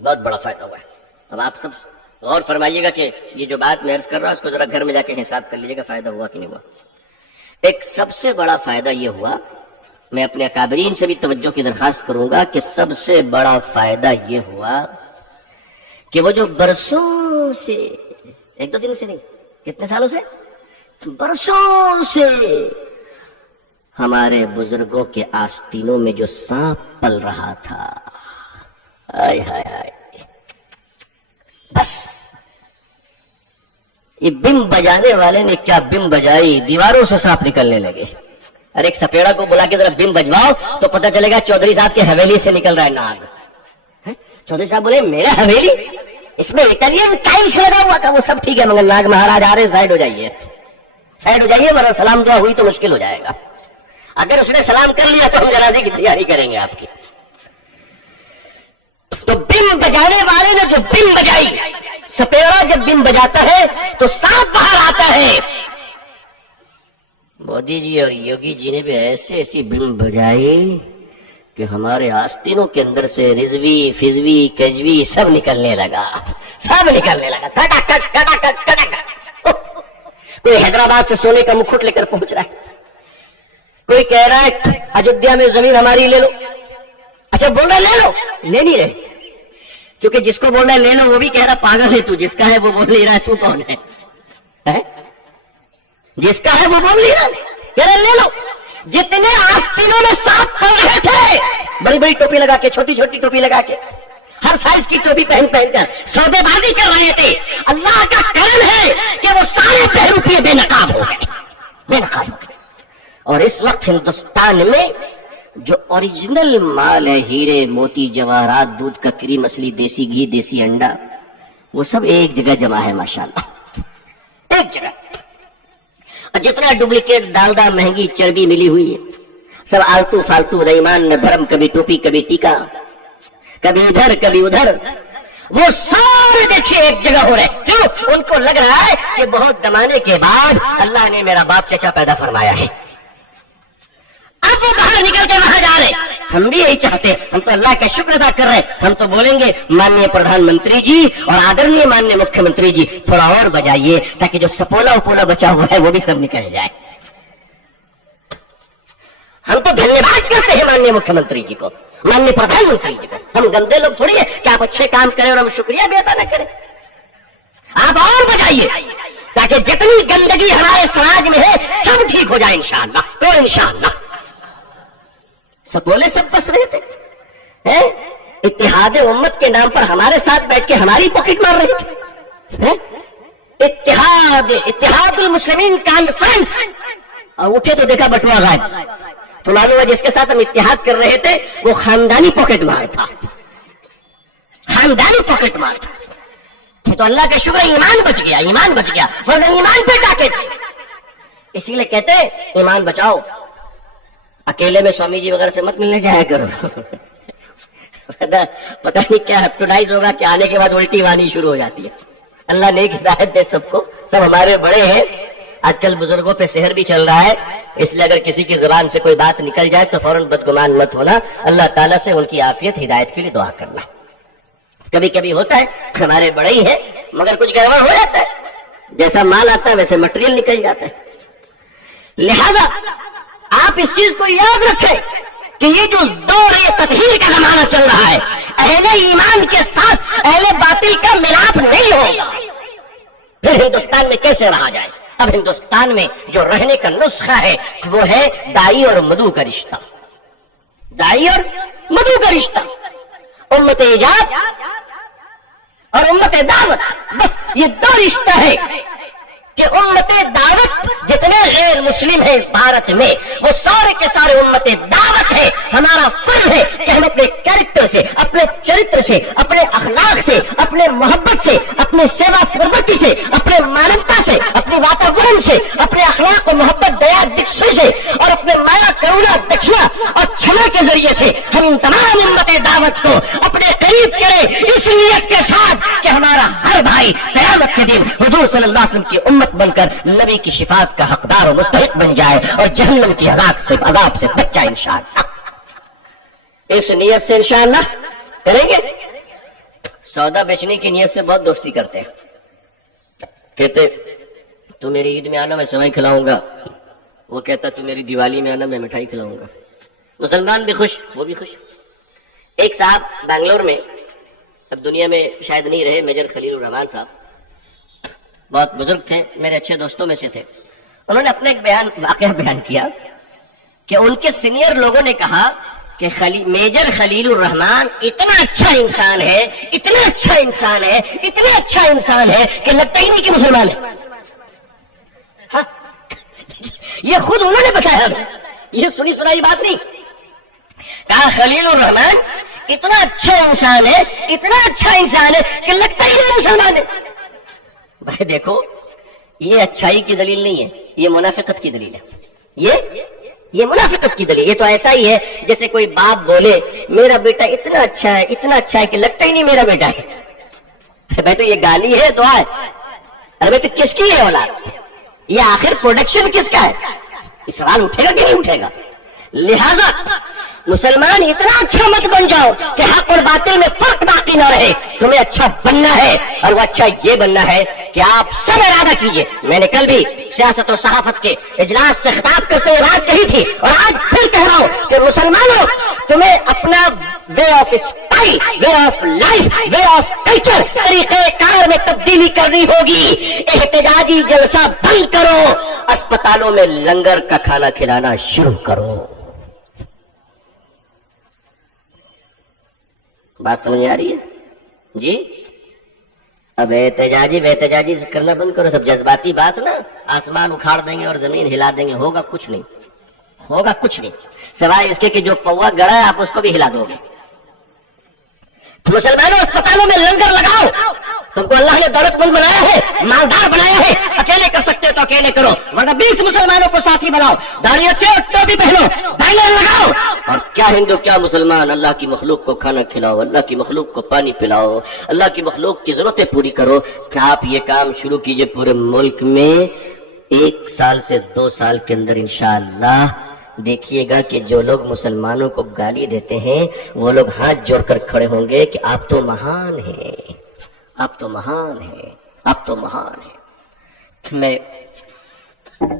بہت بڑا فائدہ ہوا ہے. اب آپ سب غور فرمائیے گا کہ یہ جو بات میں عرض کر رہا ہوں اس کو ذرا گھر میں جا کے حساب کر لیجیے گا فائدہ ہوا کہ نہیں ہوا. ایک سب سے بڑا فائدہ یہ ہوا, میں اپنے اکابرین سے بھی توجہ کی درخواست کروں گا کہ سب سے بڑا فائدہ یہ ہوا کہ وہ جو برسوں سے, 1-2 دن سے نہیں, کتنے سالوں سے, برسوں سے ہمارے بزرگوں کے آستینوں میں جو سانپ پل رہا تھا, آئے ہائے ہائے, بس یہ بم بجانے والے نے کیا بم بجائی, دیواروں سے سانپ نکلنے لگے. اور ایک سپیڑا کو بلا کے ذرا بم بجواؤ تو پتہ چلے گا چودھری صاحب کے حویلی سے نکل رہا ہے ناگ. چودھری صاحب بولے میرا حویلی, اس میں اٹالین ٹائلس لگا ہوا تھا. وہ سب ٹھیک ہے مگر ناگ مہاراج آ رہے, سائڈ ہو جائیے, سائڈ ہو جائیے, ورنہ سلام دعا ہوئی تو مشکل ہو جائے گا. اگر اس نے سلام کر لیا تو ہم جنازے کی تیاری کریں گے آپ کی. تو بم بجانے والے نے جو بم بجائی, سپیڑا جب بم بجاتا ہے تو سانپ باہر آتا ہے. مودی جی اور یوگی جی نے بھی ایسی بم بجائی کہ ہمارے آستینوں کے اندر سے رضوی, فضوی, کجوی سب نکلنے لگا, سب نکلنے لگا. کٹا کٹ کٹا کٹ کٹا کٹ. کوئی حیدرآباد سے سونے کا مکھٹ لے کر پہنچ رہا ہے, کوئی کہہ رہا ہے اجودھیا میں زمین ہماری لے لو. اچھا بول رہا لے لو, لے نہیں رہے, کیونکہ جس کو بول رہا ہے لے لو وہ بھی کہہ رہا پاگل ہے تو, جس کا ہے وہ بول نہیں رہا ہے تو کون ہے, جس کا ہے وہ بول نہیں رہا, کہہ رہا لے لو. جتنے آستینوں میں سانپ پل رہے تھے, بڑی بڑی ٹوپی لگا کے, چھوٹی چھوٹی ٹوپی لگا کے, ہر سائز کی ٹوپی پہن کر سودے بازی کر رہے تھے, اللہ کا کرم ہے کہ وہ سارے بہروپیے بے نقاب ہو گئے, بے نقاب ہو گئے. اور اس وقت ہندوستان میں جو اوریجنل مال ہے, ہیرے موتی جواہرات, دودھ کا کریم, اصلی دیسی گھی, دیسی انڈا, وہ سب ایک جگہ جمع ہے ماشاءاللہ, ایک جگہ. اور جتنا ڈپلیکیٹ ڈالڈا, مہنگی چربی ملی ہوئی ہے, سب آلتو فالتو, نہ ایمان نہ دھرم, کبھی ٹوپی کبھی ٹیکا, کبھی ادھر کبھی ادھر, وہ سارے دیکھیے ایک جگہ ہو رہے. کیوں؟ ان کو لگ رہا ہے کہ بہت زمانے کے بعد اللہ نے میرا باپ چچا پیدا فرمایا ہے, اب وہ باہر نکل کے وہاں جا رہے. ہم بھی یہی چاہتے ہیں, ہم تو اللہ کا شکر ادا کر رہے ہیں. ہم تو بولیں گے ماننیہ پردھان منتری جی اور آدرنیہ ماننیہ مکھیہ منتری جی تھوڑا اور بجائیے تاکہ جو سپولا اپولا بچا ہوا ہے وہ بھی سب نکل جائے. ہم تو دھنیہ واد کرتے ہیں ماننیہ مکھیہ منتری جی کو, ماننیہ پردھان منتری جی کو. ہم گندے لوگ تھوڑی ہے کہ آپ اچھے کام کریں اور ہم شکریہ بھی ادا نہ کریں. آپ اور بجائیے تاکہ جتنی گندگی ہمارے سماج میں ہے سب ٹھیک ہو جائے انشاءاللہ. تو انشاءاللہ سپولے سب بس رہے تھے, اتحاد امت کے نام پر ہمارے ساتھ بیٹھ کے ہماری پاکٹ مار رہے تھے. اتحاد المسلمین کانفرنس, اور اٹھے تو دیکھا بٹوا غائب. تو معلوم ہے جس کے ساتھ ہم اتحاد کر رہے تھے وہ خاندانی پاکٹ مار تھا, خاندانی پاکٹ مار تھا. تو اللہ کا شکر ایمان بچ گیا, ایمان بچ گیا, ورنہ ایمان پہ ڈاکے تھے. اسی لیے کہتے ایمان بچاؤ, اکیلے میں سوامی جی وغیرہ سے مت ملنے جایا کرو پتہ نہیں کیا ہیپٹوٹائز ہوگا کہ آنے کے بعد الٹی وانی شروع ہو جاتی ہے. اللہ نیک ہدایت دے سب کو. سب ہمارے بڑے ہیں. آج کل بزرگوں پہ سحر بھی چل رہا ہے, اس لیے اگر کسی کی زبان سے کوئی بات نکل جائے تو فوراً بدگمان مت ہونا, اللہ تعالیٰ سے ان کی عافیت ہدایت کے لیے دعا کرنا. کبھی کبھی ہوتا ہے ہمارے بڑے ہی ہیں مگر کچھ گڑبڑ ہو جاتا ہے, جیسا مال آتا ہے ویسے مٹیریل نکل جاتا ہے. لہذا آپ اس چیز کو یاد رکھیں کہ یہ جو دور تطہیر کا زمانہ چل رہا ہے, اہل ایمان کے ساتھ اہل باطل کا ملاپ نہیں ہوگا. پھر ہندوستان میں کیسے رہا جائے؟ اب ہندوستان میں جو رہنے کا نسخہ ہے وہ ہے دائی اور مدعو کا رشتہ. دائی اور مدعو کا رشتہ, امت ایجاد اور امت دعوت, بس یہ دو رشتہ ہے کہ امت دعوت جتنے غیر مسلم ہیں اس بھارت میں وہ سارے کے سارے امت دعوت ہے. ہمارا فرض ہے کہ ہم اپنے کیریکٹر سے, اپنے چرتر سے, اپنے اخلاق سے, اپنے محبت سے, اپنے سیوا سرورتی سے, اپنے مانوتا سے, اپنے واتاورن سے, اپنے اخلاق و محبت دیا دکشا سے اور اپنے مایا کرونا دکشنا اور چھنا کے ذریعے سے ہم ان تمام امت دعوت کو اپنے قریب کریں, اس نیت کے ساتھ کہ ہمارا ہر بھائی قیامت کے دن حضور صلی اللہ علیہ وسلم کی امت بن کر نبی کی شفاعت کا حقدار و مستحق بن جائے اور جہنم کی عذاب سے بچ جائے انشاءاللہ. اس نیت سے انشاءاللہ کریں گے. سودا بیچنے کی نیت سے بہت دوستی کرتے ہیں, کہتے تو میری عید میں آنا میں سوئی کھلاؤں گا, وہ کہتا تو میری دیوالی میں آنا میں مٹھائی کھلاؤں گا. مسلمان بھی خوش, وہ بھی خوش. ایک صاحب بنگلور میں, اب دنیا میں شاید نہیں رہے, میجر خلیل الرحمان صاحب, بہت بزرگ تھے, میرے اچھے دوستوں میں سے تھے. انہوں نے اپنا ایک واقعہ بیان کیا کہ ان کے سینئر لوگوں نے کہا کہ میجر خلیل الرحمان اتنا اچھا انسان ہے, اتنا اچھا انسان ہے, اتنا اچھا انسان ہے کہ لگتا ہی نہیں کہ مسلمان ہے. ہاں یہ خود انہوں نے بتایا, یہ سنی سنائی بات نہیں. کہا خلیل الرحمان اتنا اچھا انسان ہے, اتنا اچھا انسان ہے کہ لگتا ہی نہیں مسلمان ہے. بھائی دیکھو یہ اچھائی کی دلیل نہیں ہے, یہ منافقت کی دلیل ہے. یہ منافقت کی دلیل. یہ تو ایسا ہی ہے جیسے کوئی باپ بولے میرا بیٹا اتنا اچھا ہے, اتنا اچھا ہے کہ لگتا ہی نہیں میرا بیٹا ہے. بیٹا یہ گالی ہے تو ہے, ارے بیٹا کس کی ہے اولاد, یہ آخر پروڈکشن کس کا ہے؟ یہ سوال اٹھے گا کہ نہیں اٹھے گا؟ لہذا مسلمان اتنا اچھا مت بن جاؤ کہ حق اور باطل میں فرق باقی نہ رہے. تمہیں اچھا بننا ہے, اور وہ اچھا یہ بننا ہے کہ آپ سب ارادہ کیجئے. میں نے کل بھی سیاست و صحافت کے اجلاس سے خطاب کرتے ہوئے بات کہی تھی, اور آج پھر کہہ رہا ہوں کہ مسلمانوں تمہیں اپنا way of style, way of life, way of culture, طریقہ کار میں تبدیلی کرنی ہوگی. احتجاجی جلسہ بند کرو, اسپتالوں میں لنگر کا کھانا کھلانا شروع کرو. بات سمجھ آ رہی ہے جی؟ اب احتجاجی کرنا بند کرو. سب جذباتی بات نا, آسمان اکھاڑ دیں گے اور زمین ہلا دیں گے, ہوگا کچھ نہیں, ہوگا کچھ نہیں, سوائے اس کے کہ جو پوا گڑا ہے آپ اس کو بھی ہلا دو گے. مسلمانوں اسپتالوں میں لنگر لگاؤ. تم کو اللہ نے دولت مند بنایا ہے, مالدار بنایا ہے, اکیلے کر سکتے تو اکیلے کرو, ورنہ 20 مسلمانوں کو ساتھی بناؤ, داڑھی رکھو, ٹوپی پہنو, بینر لگاؤ. اور کیا ہندو کیا مسلمان, اللہ کی مخلوق کو کھانا کھلاؤ, اللہ کی مخلوق کو پانی پلاؤ, اللہ کی مخلوق کی ضرورتیں پوری کرو. کہ آپ یہ کام شروع کیجئے پورے ملک میں, 1 سال سے 2 سال کے اندر انشاءاللہ دیکھیے گا کہ جو لوگ مسلمانوں کو گالی دیتے ہیں وہ لوگ ہاتھ جوڑ کر کھڑے ہوں گے کہ آپ تو مہان ہیں, آپ تو مہان ہیں, آپ تو مہان ہیں. میں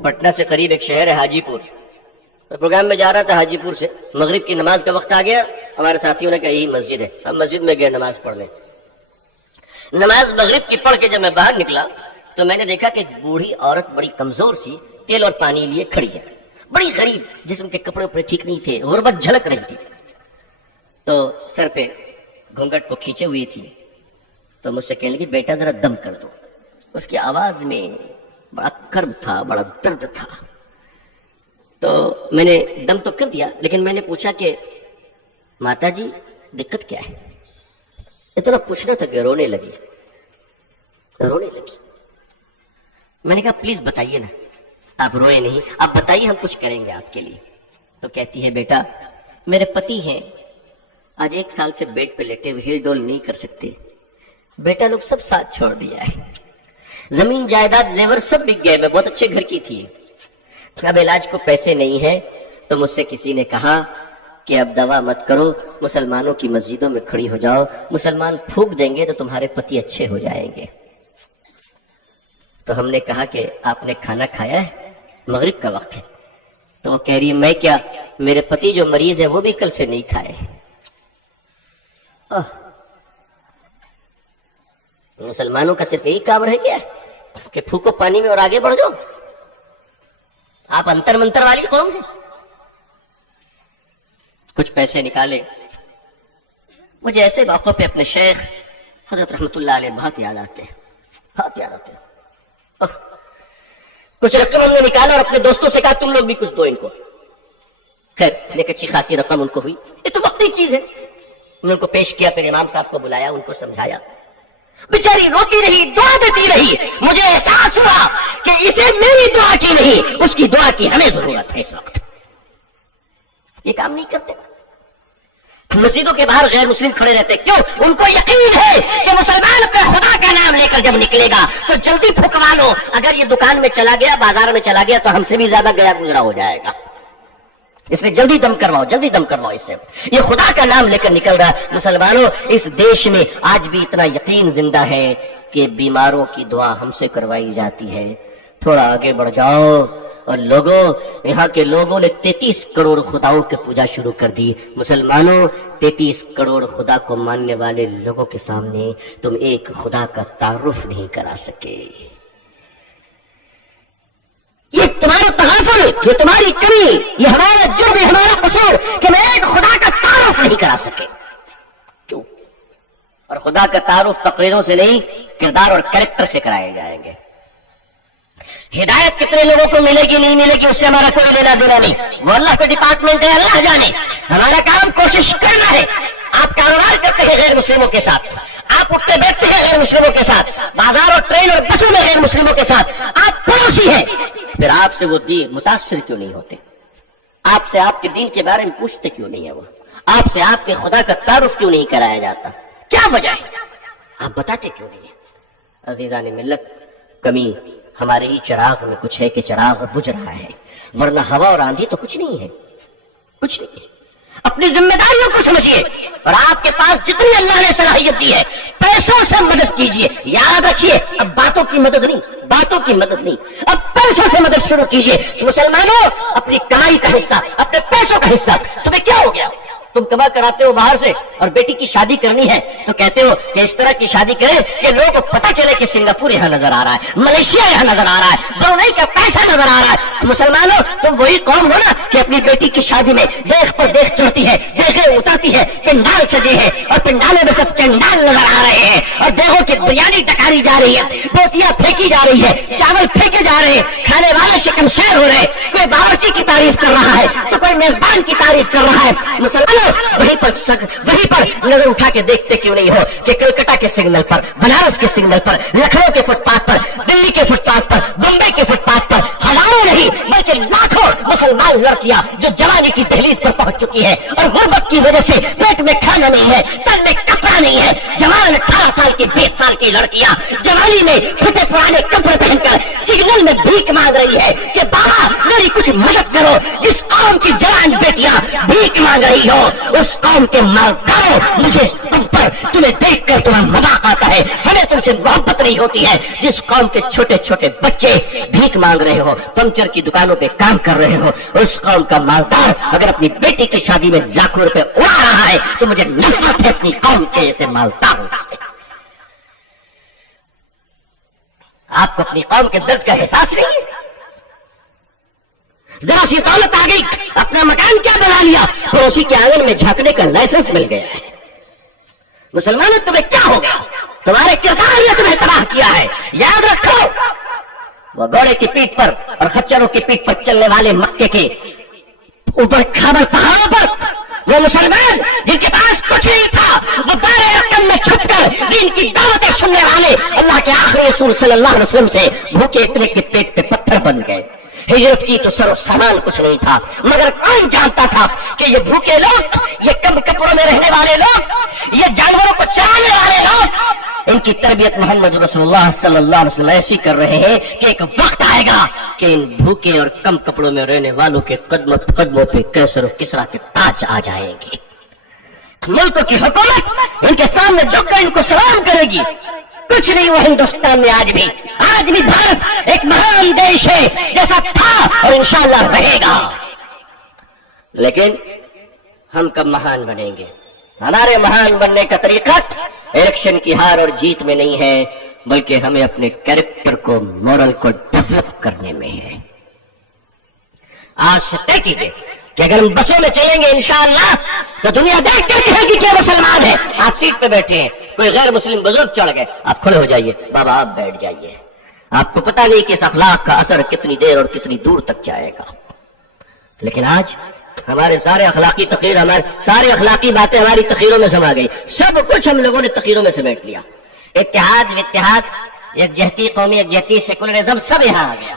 پٹنہ سے قریب ایک شہر ہے حاجی پور, پروگرام میں جا رہا تھا حاجی پور سے, مغرب کی نماز کا وقت آ گیا, ہمارے ساتھیوں نے کہا یہی مسجد ہے, ہم مسجد میں گئے نماز پڑھنے. نماز مغرب کی پڑھ کے جب میں باہر نکلا تو میں نے دیکھا کہ ایک بوڑھی عورت بڑی کمزور سی تیل اور پانی لیے کھڑی ہے, بڑی غریب, جسم کے کپڑے اپنے ٹھیک نہیں تھے, غربت جھلک رہی تھی. تو سر پہ گھونگھٹ کو کھینچے ہوئی تھی, تو مجھ سے کہنے لگی بیٹا ذرا دم کر دو. اس کی آواز میں بڑا کرب تھا, بڑا درد تھا. تو میں نے دم تو کر دیا, لیکن میں نے پوچھا کہ ماتا جی دقت کیا ہے؟ اتنا پوچھنا تھا کہ رونے لگی. میں نے کہا پلیز بتائیے نا, آپ روئے نہیں, آپ بتائیے, ہم کچھ کریں گے آپ کے لیے. تو کہتی ہے بیٹا میرے پتی ہیں, آج 1 سال سے بیڈ پہ لیٹے ہوئے ہل ڈول نہیں کر سکتے. بیٹا لوگ سب ساتھ چھوڑ دیا ہے, زمین جائیداد زیور سب بک گئے, میں بہت اچھے گھر کی تھی, اب علاج کو پیسے نہیں ہیں. تو مجھ سے کسی نے کہا کہ اب دوا مت کرو, مسلمانوں کی مسجدوں میں کھڑی ہو جاؤ, مسلمان پھونک دیں گے تو تمہارے پتی اچھے ہو جائیں گے. تو ہم نے کہا کہ آپ نے کھانا کھایا ہے, مغرب کا وقت ہے. تو وہ کہہ رہی ہے میں کیا, میرے پتی جو مریض ہے وہ بھی کل سے نہیں کھائے. مسلمانوں کا صرف یہی کام رہ گیا کہ پھونکو پانی میں اور آگے بڑھ جاؤ. آپ انتر منتر والی قوم ہیں. کچھ پیسے نکالے. مجھے ایسے موقع پہ اپنے شیخ حضرت رحمت اللہ علیہ بہت یاد آتے ہیں, بہت یاد آتے ہیں. کچھ رقم ہم نے نکالا اور اپنے دوستوں سے کہا تم لوگ بھی کچھ دو ان کو. خیر ایک اچھی خاصی رقم ان کو ہوئی. یہ تو وقتی چیز ہے. ان کو پیش کیا, پھر امام صاحب کو بلایا, ان کو سمجھایا. بیچاری روتی رہی, دعا دیتی رہی. مجھے احساس ہوا کہ اسے میری دعا کی نہیں, اس کی دعا کی ہمیں ضرورت ہے اس وقت. یہ کام نہیں کرتے. مسجدوں کے باہر غیر مسلم کھڑے رہتے, کیوں؟ ان کو یقین ہے کہ مسلمان اپنے خدا کا نام لے کر جب نکلے گا تو جلدی پھکوا لو. اگر یہ دکان میں چلا گیا, بازار میں چلا گیا تو ہم سے بھی زیادہ گیا گزرا ہو جائے گا. اس لیے جلدی دم کرواؤ, جلدی دم کرواؤ. اس سے یہ خدا کا نام لے کر نکل رہا. مسلمانوں اس دیش میں آج بھی اتنا یقین زندہ ہے کہ بیماروں کی دعا ہم سے کروائی جاتی ہے. تھوڑا آگے بڑھ جاؤ اور لوگوں, یہاں کے لوگوں نے 33 کروڑ خداؤں کی پوجا شروع کر دی. مسلمانوں 33 کروڑ خدا کو ماننے والے لوگوں کے سامنے تم ایک خدا کا تعارف نہیں کرا سکے. یہ تمہارا تغافل, یہ تمہاری کمی, یہ ہمارا جرم, یہ ہمارا قصور کہ میں ایک خدا کا تعارف نہیں کرا سکے. کیوں؟ اور خدا کا تعارف تقریروں سے نہیں, کردار اور کریکٹر سے کرائے جائیں گے. ہدایت کتنے لوگوں کو ملے گی نہیں ملے گی اس سے ہمارا کوئی لینا دینا نہیں, وہ اللہ کا ڈپارٹمنٹ ہے, اللہ جانے. ہمارا کام کوشش کرنا ہے. آپ کاروبار کرتے ہیں غیر مسلموں کے ساتھ, آپ اٹھتے بیٹھتے ہیں غیر مسلموں کے ساتھ, بازار اور ٹرین اور بسوں میں غیر مسلموں کے ساتھ, آپ پڑوسی ہیں. پھر آپ سے وہ دین متاثر کیوں نہیں ہوتے؟ آپ سے آپ کے دین کے بارے میں پوچھتے کیوں نہیں ہے؟ وہ آپ سے آپ کے خدا کا تعارف کیوں نہیں کرایا جاتا؟ کیا وجہ ہے؟ آپ بتاتے کیوں نہیں ہے؟ عزیزان ملت, کمی ہمارے ہی چراغ میں کچھ ہے کہ چراغ بجھ رہا ہے, ورنہ ہوا اور آندھی تو کچھ نہیں ہے, کچھ نہیں ہے. اپنی ذمہ داریوں کو سمجھیے, اور آپ کے پاس جتنی اللہ نے صلاحیت دی ہے پیسوں سے مدد کیجیے. یاد رکھیے, اب باتوں کی مدد نہیں, باتوں کی مدد نہیں, اب پیسوں سے مدد شروع کیجیے. مسلمانوں اپنی کمائی کا حصہ, اپنے پیسوں کا حصہ. تمہیں کیا ہو گیا؟ تم کما کر آتے ہو باہر سے اور بیٹی کی شادی کرنی ہے تو کہتے ہو کہ اس طرح کی شادی کریں کہ لوگوں کو پتہ چلے کہ سنگاپور یہاں نظر آ رہا ہے, ملیشیا یہاں نظر آ رہا ہے, برونئی کا پیسہ نظر آ رہا ہے. مسلمانوں تم وہی قوم ہو نا کہ اپنی بیٹی کی شادی میں دیکھ پر دیکھ چڑھتی ہے, دیکھے اترتی ہے, پنڈال سجے ہیں اور پنڈالوں میں سب چنڈال نظر آ رہے ہیں, اور دیکھو کہ بریانی ٹکاری جا رہی ہے, بوٹیاں پھینکی جا رہی ہے, چاول پھینکے جا رہے ہیں, کھانے والے شکم شیر ہو رہے ہیں. کوئی باورچی کی تعریف کر رہا ہے تو کوئی میزبان کی تعریف کر رہا ہے. مسلمانوں وہیں پر نظر اٹھا کے دیکھتے کیوں نہیں ہو کہ کلکتہ کے سگنل پر, بنارس کے سگنل پر, لکھنؤ کے فٹ پاتھ پر, دلی کے فٹ پاتھ پر, بمبئی کے فٹ پاتھ پر ہزاروں نہیں بلکہ لاکھوں مسلمان لڑکیاں جو جوانی کی دہلیز پر پہنچ چکی ہے اور غربت کی وجہ سے پیٹ میں کھانا نہیں ہے, تن میں کپڑا نہیں ہے, جوان 18 سال کی 20 سال کی لڑکیاں جوانی میں پھٹے پرانے کپڑے پہن کر سگنل میں بھیک مانگ رہی ہے کہ بابا میری کچھ مدد کرو. جس قوم کی جوان بیٹیاں بھیک مانگ رہی ہو اس قوم کے مالداروں, مجھے تمہیں دیکھ کر تمہیں مذاق آتا ہے, ہمیں تم سے محبت نہیں ہوتی ہے. جس قوم کے چھوٹے چھوٹے بچے بھیک مانگ رہے ہو, پنچر کی دکانوں پہ کام کر رہے ہو, اس قوم کا مالدار اگر اپنی بیٹی کی شادی میں لاکھوں روپے اڑا رہا ہے تو مجھے نفرت ہے اپنی قوم کے ایسے مالداروں سے. آپ کو اپنی قوم کے درد کا احساس نہیں ہے؟ ذرا سی دولت آ گئی, اپنا مکان کیا بنا لیا, پڑوسی کے آنگن میں جھانکنے کا لائسنس مل گیا ہے. مسلمانوں تمہیں کیا ہو گیا؟ تمہارے کردار نے تمہیں تباہ کیا ہے. یاد رکھو, وہ گھوڑے کی پیٹھ پر اور خچروں کی پیٹھ پر چلنے والے مکے کے اوپر خابر پہاڑوں پر وہ مسلمان جن کے پاس کچھ نہیں تھا, وہ دار رقم میں چھپ کر دین کی دعوتیں سننے والے اللہ کے آخری رسول صلی اللہ علیہ وسلم سے بھوکے اتنے کے پیٹ پہ پتھر بن گئے. ہجرت کی تو سر و سامان کچھ نہیں تھا، مگر کون جانتا تھا کہ یہ بھوکے لوگ، یہ کم کپڑوں میں رہنے والے لوگ، یہ جانوروں کو چرانے والے لوگ، ان کی تربیت محمد رسول اللہ صلی اللہ علیہ وسلم ایسی کر رہے ہیں کہ ایک وقت آئے گا کہ ان بھوکے اور کم کپڑوں میں رہنے والوں کے قدموں پہ کیسر و کسرا کے تاج آ جائیں گے۔ ملک کی حکومت ان کے سامنے جھک کر ان کو سلام کرے گی۔ کچھ نہیں وہ ہندوستان میں آج بھی بھارت ایک مہان دیش ہے، جیسا تھا اور انشاءاللہ رہے گا۔ لیکن ہم کب مہان بنیں گے؟ ہمارے مہان بننے کا طریقہ الیکشن کی ہار اور جیت میں نہیں ہے، بلکہ ہمیں اپنے کیریکٹر کو، مورل کو ڈیولپ کرنے میں ہے۔ آج سے طے کیجئے کہ اگر ہم بسوں میں چلیں گے انشاءاللہ تو دنیا دیکھ کر کہے گی کہ مسلمان ہیں۔ آپ سیٹ پہ بیٹھے ہیں، کوئی غیر مسلم بزرگ چڑھ گئے، آپ کھڑے ہو جائیے، بابا آپ بیٹھ جائیے۔ آپ کو پتہ نہیں کہ اس اخلاق کا اثر کتنی دیر اور کتنی دور تک جائے گا۔ لیکن آج ہمارے سارے اخلاقی باتیں ہماری تقریروں میں سما گئی، سب کچھ ہم لوگوں نے تقریروں میں سمیٹ لیا۔ اتحاد، یکجہتی، قومی یکجہتی، سیکولرزم سب یہاں آ گیا۔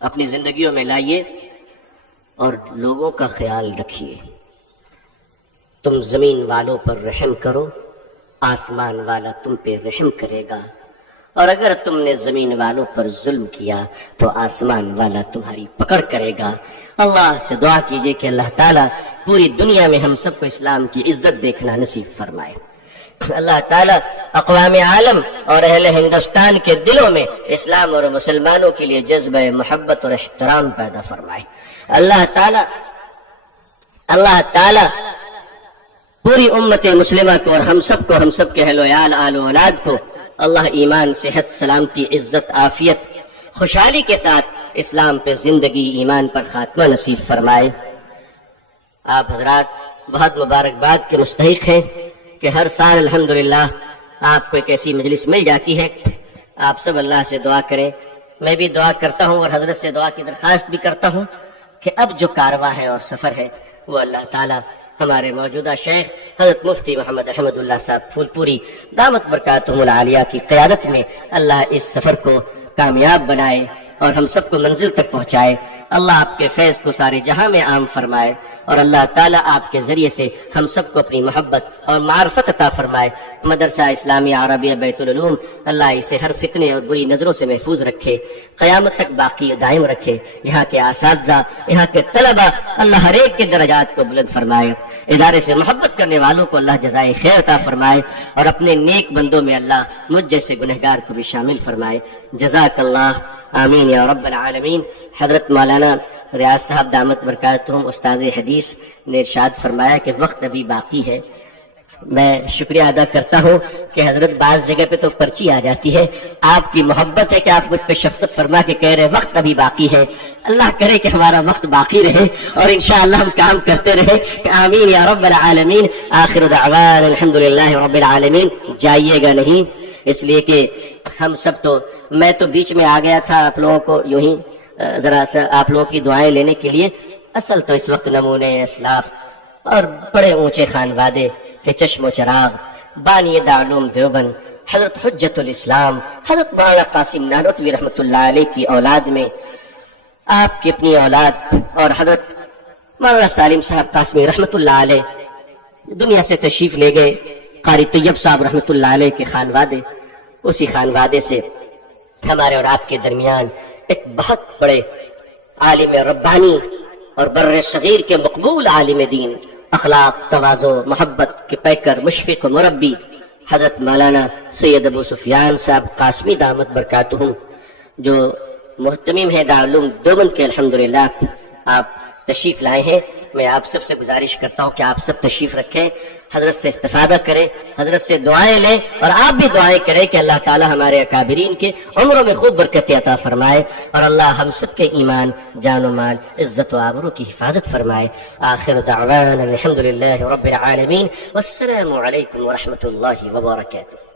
اپنی زندگیوں میں لائیے اور لوگوں کا خیال رکھیے۔ تم زمین والوں پر رحم کرو، آسمان والا تم پہ رحم کرے گا، اور اگر تم نے زمین والوں پر ظلم کیا تو آسمان والا تمہاری پکڑ کرے گا۔ اللہ سے دعا کیجئے کہ اللہ تعالیٰ پوری دنیا میں ہم سب کو اسلام کی عزت دیکھنا نصیب فرمائے۔ اللہ تعالیٰ اقوام عالم اور اہل ہندوستان کے دلوں میں اسلام اور مسلمانوں کے لیے جذبہ محبت اور احترام پیدا فرمائے۔ اللہ تعالیٰ پوری امت مسلمہ کو اور ہم سب کے اہل و عیال، آل و اولاد کو اللہ ایمان، صحت، سلامتی، عزت، عافیت، خوشحالی کے ساتھ اسلام پہ زندگی، ایمان پر خاتمہ نصیب فرمائے۔ آپ حضرات بہت مبارکباد کے مستحق ہیں کہ ہر سال الحمدللہ آپ کو ایک ایسی مجلس مل جاتی ہے۔ آپ سب اللہ سے دعا کریں، میں بھی دعا کرتا ہوں اور حضرت سے دعا کی درخواست بھی کرتا ہوں کہ اب جو کارواں ہے اور سفر ہے وہ اللہ تعالیٰ ہمارے موجودہ شیخ حضرت مفتی محمد احمد اللہ صاحب پھول پوری دامت برکاتہم العالیہ کی قیادت میں اللہ اس سفر کو کامیاب بنائے اور ہم سب کو منزل تک پہنچائے۔ اللہ آپ کے فیض کو سارے جہاں میں عام فرمائے، اور اللہ تعالیٰ آپ کے ذریعے سے ہم سب کو اپنی محبت اور معرفت عطا فرمائے۔ مدرسہ اسلامی عربیہ بیت العلوم اللہ اسے ہر فتنے اور بری نظروں سے محفوظ رکھے، قیامت تک باقی و دائم رکھے۔ یہاں کے اساتذہ، یہاں کے طلبہ، اللہ ہر ایک کے درجات کو بلند فرمائے۔ ادارے سے محبت کرنے والوں کو اللہ جزائے خیر عطا فرمائے، اور اپنے نیک بندوں میں اللہ مجھ جیسے گنہگار کو بھی شامل فرمائے۔ جزاک اللہ، آمین یا رب العالمین۔ حضرت مولانا ریاض صاحب دامت برکاتہم استاذ حدیث نے ارشاد فرمایا کہ وقت ابھی باقی ہے۔ میں شکریہ ادا کرتا ہوں کہ حضرت بعض جگہ پہ تو پرچی آ جاتی ہے، آپ کی محبت ہے کہ آپ مجھ پہ شفقت فرما کے کہہ رہے وقت ابھی باقی ہے۔ اللہ کرے کہ ہمارا وقت باقی رہے اور انشاءاللہ ہم کام کرتے رہے۔ آمین یا رب العالمین۔ آخر دعوان الحمدللہ رب العالمین۔ جائیے گا نہیں، اس لیے کہ ہم سب تو، میں تو بیچ میں آ گیا تھا آپ لوگوں کو یوں ہی ذرا سا آپ لوگوں کی دعائیں لینے کے لیے۔ اصل تو اس وقت نمونے اسلاف اور بڑے اونچے خانوادے کہ چشم و چراغ بانی دارالعلوم دیوبند حضرت حجت الاسلام حضرت مولانا قاسم نانوتوی رحمۃ اللہ علیہ کی اولاد میں آپ کی اپنی اولاد اور حضرت مولانا سالم صاحب قاسمی رحمۃ اللہ علیہ دنیا سے تشریف لے گئے۔ قاری طیب صاحب رحمۃ اللہ علیہ کے خانوادے، اسی خانوادے سے ہمارے اور آپ کے درمیان ایک بہت بڑے عالم ربانی اور بر صغیر کے مقبول عالم دین، اخلاق، تواضع، محبت کے پیکر، مشفق و مربی حضرت مولانا سید ابو سفیان صاحب قاسمی دامت برکاتہم، جو محتمم ہے دارالعلوم دیوبند کے الحمدللہ، آپ تشریف لائے ہیں۔ میں آپ سب سے گزارش کرتا ہوں کہ آپ سب تشریف رکھیں، حضرت سے استفادہ کریں، حضرت سے دعائیں لیں، اور آپ بھی دعائیں کریں کہ اللہ تعالی ہمارے اکابرین کے عمروں میں خوب برکت عطا فرمائے، اور اللہ ہم سب کے ایمان، جان و مال، عزت و آبرو کی حفاظت فرمائے۔ آخر دعوانا الحمدللہ رب العالمین، والسلام علیکم ورحمۃ اللہ وبرکاتہ۔